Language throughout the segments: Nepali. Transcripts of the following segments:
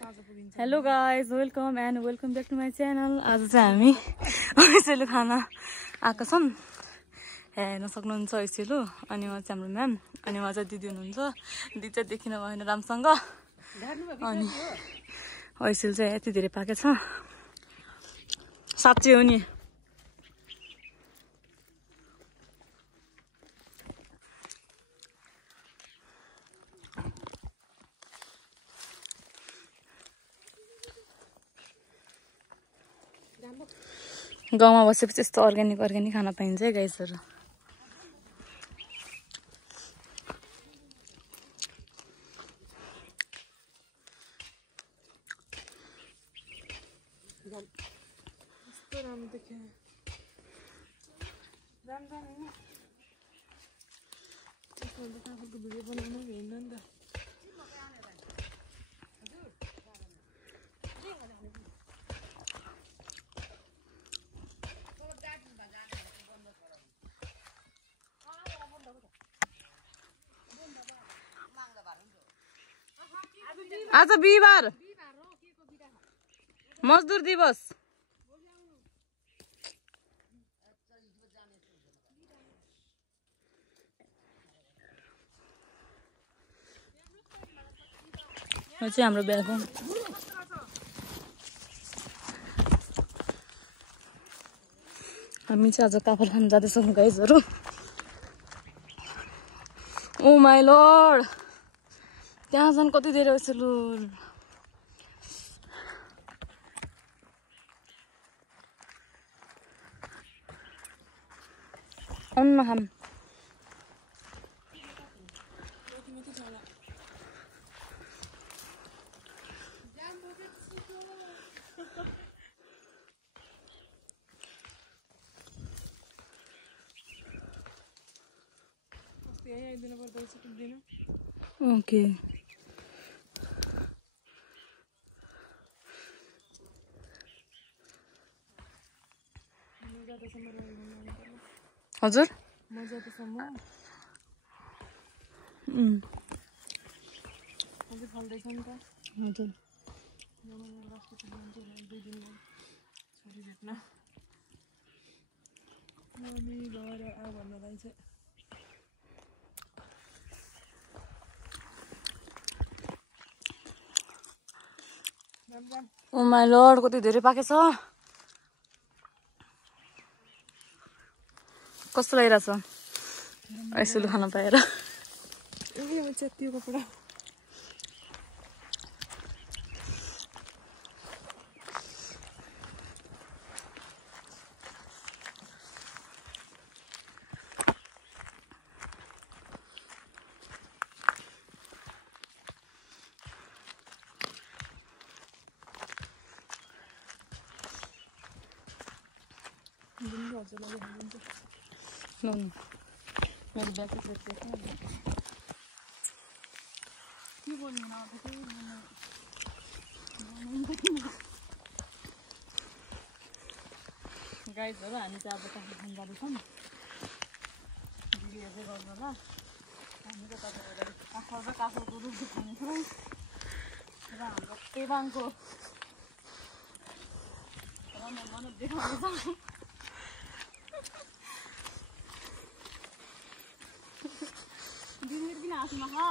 Hello guys welcome back to my channel. आज चाहिँ हामी ऐसेलु खाना आएको छौँ, हेर्न सक्नुहुन्छ ऐसेलु। अनि उहाँ चाहिँ हाम्रो म्याम, अनि उहाँ चाहिँ दिदी हुनुहुन्छ। दिदी चाहिँ देखिन भएन राम्रोसँग। अनि ऐसेलु चाहिँ यति धेरै पाकेको छ, साँच्चै हो नि। गाउँमा बसेपछि यस्तो अर्ग्यानिक खाना पाइन्छ है गाइसहरू। आज बिहिबार मजदुर दिवस। यो चाहिँ हाम्रो ब्याग हो। हामी चाहिँ आज काफल खान जाँदैछौँ गाइजहरू। ओ माई लर्ड, त्यहाँ झन् कति धेरै ऐसेलु। अन्न खाम। ओके हजुर ओ माई लर्ड, कति धेरै पाकेछ। कस्तो लागिरहेछ ऐसेलु खाना पाएर? मेरो ब्याग गाइजहरू, हामी चाहिँ अब काफल खान जाँदैछौँ। भिडियो हेर्दै गर्नु होला। हामी त तपाईँहरू काफल र काफलको रुख देखाउनेछौँ र हाम्रो तेबाङको रमाइलो देखाउनेछौँ। दिनहरू किन हाँस्नु खा?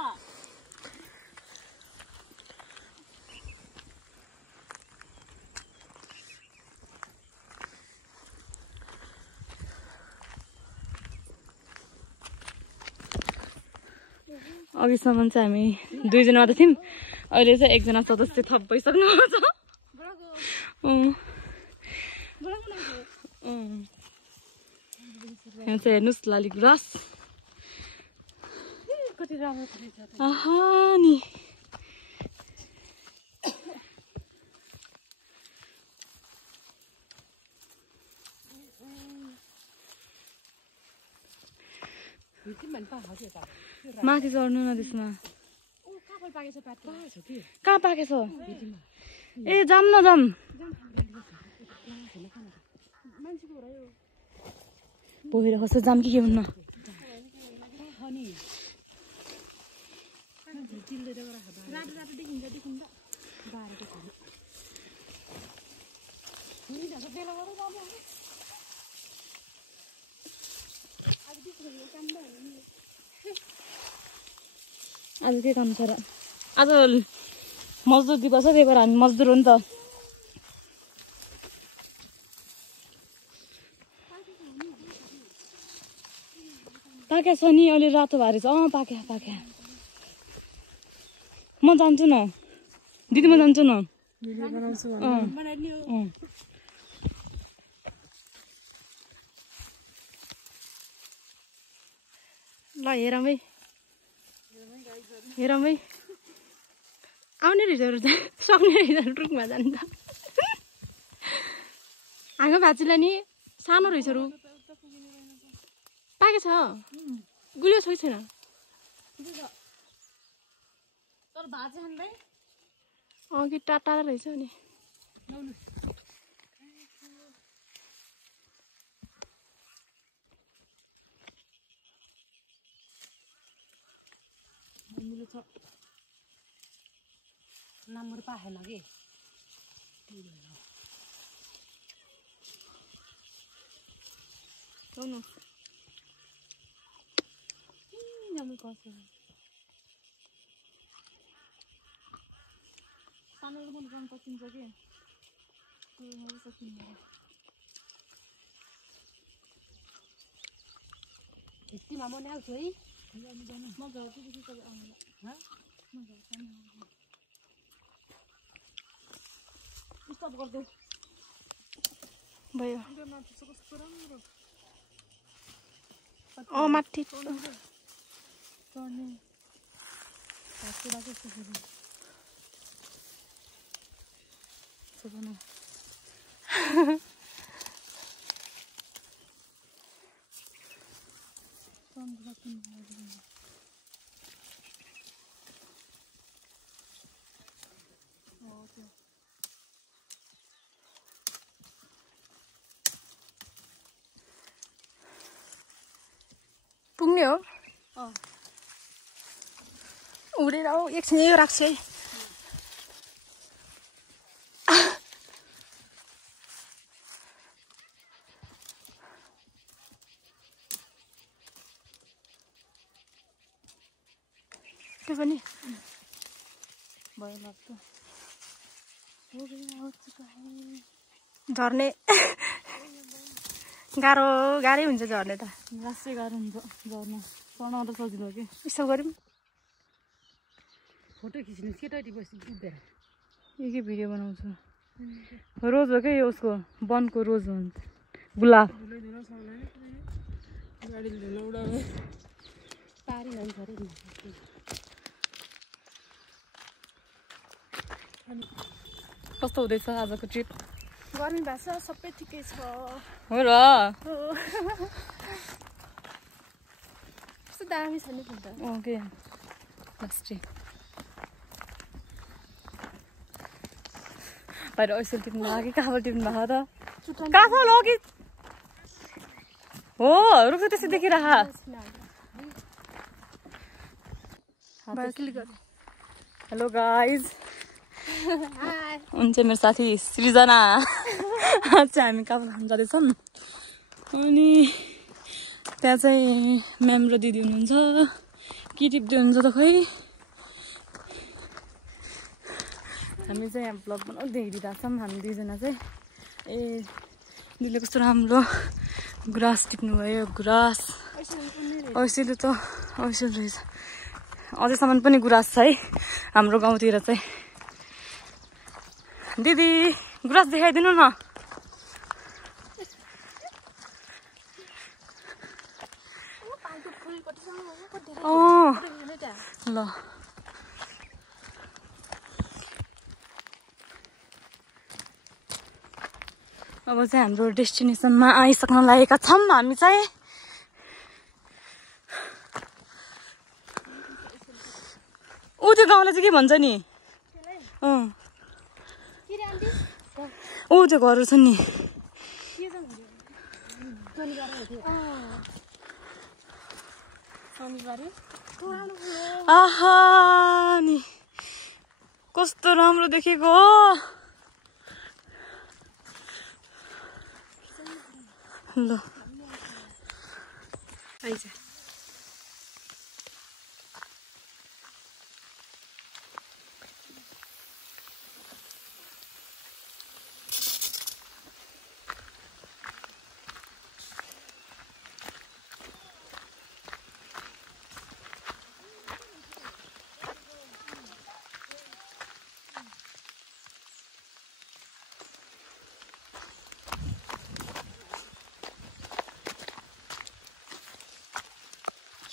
अघिसम्म चाहिँ हामी दुईजना मात्र थियौँ, अहिले चाहिँ एकजना सदस्य थप भइसक्नु भएको छ। यहाँ चाहिँ हेर्नुहोस् लाली गुराँस कति राम्रो फलेछ। आहा नि माथि चढ्नु न त्यसमा। कहाँ पाकेछ? ए जाम न जाम। भोइर खस्छ जाम कि के हुन्न। रातो रातो देखिन्छ आज के काम छ र आज मजदुर दिवस हो त्यही भएर हामी मजदुर हो नि त पाक्या छ नि अलि रातो भारी छ पाक्या पाक्या म जान्छु न दिदी म जान्छु न ल हेरौँ है हेरौँ है आउने रहेछहरू त सक्ने रहेछ रुखमा जानु त हाँगो भाँचीलाई नि सानो रहेछहरू पाकेको छ गुलियो छ छैन कि टाटा रहेछ नि नम्बर पाएन कि सानो पनि गर्न सकिन्छ कि हिस्ट्रीमा म ल्याउँछु है म घरदेखि तपाईँ आउनु स्टप गरिदेऊ भयो माथि पुग्ने हो उडेर आऊ एकछिन यो राख्छु है त्यो पनि भयो लाग्छ झर्ने गाह्रै हुन्छ झर्ने त लास्टै गाह्रो हुन्छ झर्न चढ्न त सजिलो कि यसो गऱ्यौँ फोटो खिच्नु केटाटी बसी पुग्दैन के भिडियो बनाउँछु रोज हो क्या यो उसको वनको रोज हो गुलाब पारी लान्छ अरे कस्तो हुँदैछ आजको ट्रिप गर्मी भएको छ सबै ठिकै छ हो र कस्तो दामी छ नि फुल त ओके लास्टै बाहिर ऐसेल टिप्नु भएको कि काफल टिप्नु भएको त काफल हो कि हो रुख त्यसै देखिरह हेलो गाइज हुन्छ मेरो साथी सृजना आज चाहिँ हामी काफल खान जाँदैछौँ अनि त्यहाँ चाहिँ म्याम र दिदी हुनुहुन्छ के टिप्दै हुन्छ त खै हामी चाहिँ यहाँ ब्लग बनाउँदै हिँडिरहेको छौँ हामी दुईजना चाहिँ ए दिदीले कस्तो राम्रो गुराँस टिप्नु भयो गुराँस ऐसेलु त ऐसेल रहेछ अझैसम्म पनि गुराँस छ है हाम्रो गाउँतिर चाहिँ दिदी गुराँस देखाइदिनु न ल अब चाहिँ हाम्रो डेस्टिनेसनमा आइसक्न लागेका छौँ हामी चाहिँ ऊ त्यो गाउँले चाहिँ के भन्छ नि ऊ त्यो घरहरू छ नि आहा नि कस्तो राम्रो देखेको हो ल आइज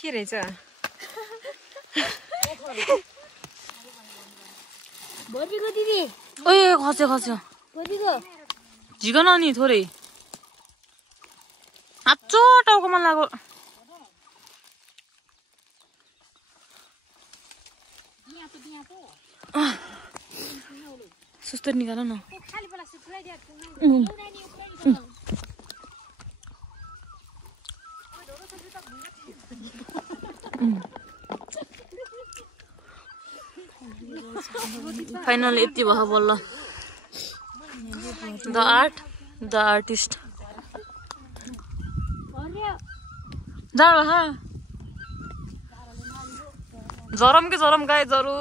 के रहेछ भर्पीको दिदी ओए खस्यो भर्पीको झिकन नि थोरै आचो टाउकोमा लाग्यो सुस्तो निकाल न फाइनल यति भयो बल्ल द आर्टिस्ट जाडो झरम के झरम गाई जरो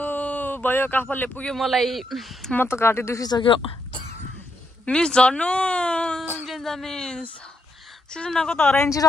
भयो काफलले पुग्यो मलाई म त घाँटी दुखिसक्यो मिस झर्नु जेन्जा मिस सिजनाको त हराइन्छ र